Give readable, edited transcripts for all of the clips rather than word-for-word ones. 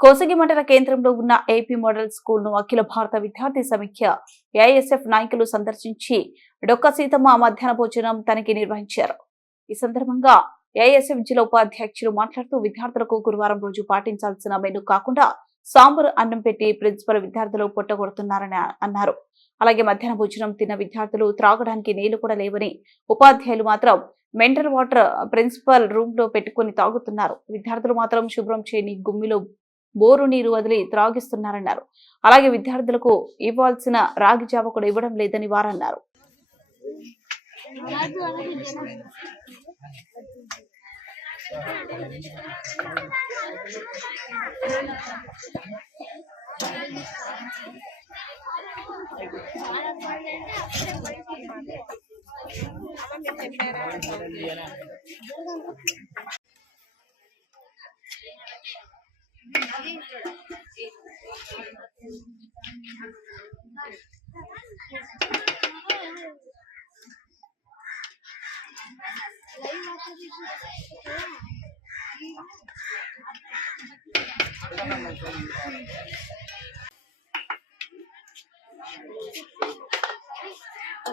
కోసగి మండల కేంద్రంలో ఉన్న ఏపీ మోడల్ స్కూల్ ను అఖిల భారత విద్యార్థి సమైక్య ఏఐఎస్ఎఫ్ నాయకులు సందర్శించి డొక్క సీతమ్మ మధ్యాహ్న భోజనం తనిఖీ నిర్వహించారు. ఈ సందర్భంగా ఏఐఎస్ఎఫ్ జిల్లా ఉపాధ్యక్షులు మాట్లాడుతూ విద్యార్థులకు గురువారం రోజు పాటించాల్సిన మెను కాకుండా సాంబార్ అన్నం పెట్టి ప్రిన్సిపల్ విద్యార్థులు పొట్టగొడుతున్నారని అన్నారు. అలాగే మధ్యాహ్న భోజనం తిన్న విద్యార్థులు త్రాగడానికి నీళ్లు కూడా లేవని, ఉపాధ్యాయులు మాత్రం మినరల్ వాటర్ ప్రిన్సిపల్ రూమ్ లో పెట్టుకుని తాగుతున్నారు. విద్యార్థులు మాత్రం శుభ్రం చేయని గుమ్మిలో బోరు నీరు వదిలి త్రాగిస్తున్నారన్నారు. అలాగే విద్యార్థులకు ఇవ్వాల్సిన రాగి జావ కూడా ఇవ్వడం లేదని వారన్నారు.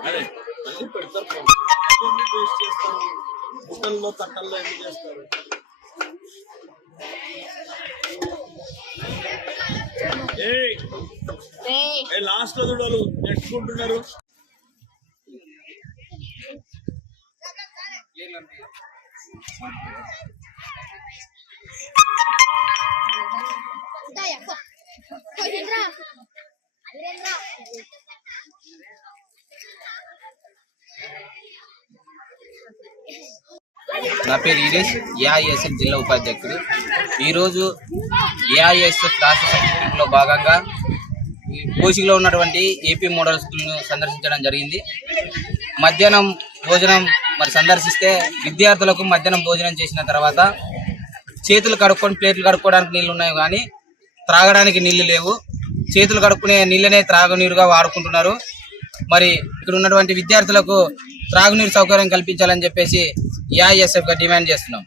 అదే మళ్ళీ పెడతారు వేస్ట్ చేస్తారు బుట్టల్లో తట్టల్లో ఎందుకు చేస్తారు లాస్ట్ లో చూడాలి నెట్టుకుంటున్నారు నా పేరు ఈరేష్, ఏఐఎస్ఎఫ్ జిల్లా ఉపాధ్యక్షుడు. ఈరోజు ఏఐఎస్ఎఫ్ రాష్ట్ర సమితిలో భాగంగా కోసిగిలో ఉన్నటువంటి ఏపీ మోడల్ స్కూల్ను సందర్శించడం జరిగింది. మధ్యాహ్నం భోజనం సందర్శిస్తే విద్యార్థులకు మధ్యాహ్నం భోజనం చేసిన తర్వాత చేతులు కడుక్కొని ప్లేట్లు కడుక్కోవడానికి నీళ్ళు ఉన్నాయి, కానీ త్రాగడానికి నీళ్లు లేవు. చేతులు కడుక్కునే నీళ్ళనే త్రాగునీరుగా వాడుకుంటున్నారు. మరి ఇక్కడ ఉన్నటువంటి విద్యార్థులకు త్రాగునీరు సౌకర్యం కల్పించాలని చెప్పేసి ఏఐఎస్ఎఫ్ గా డిమాండ్ చేస్తున్నాం.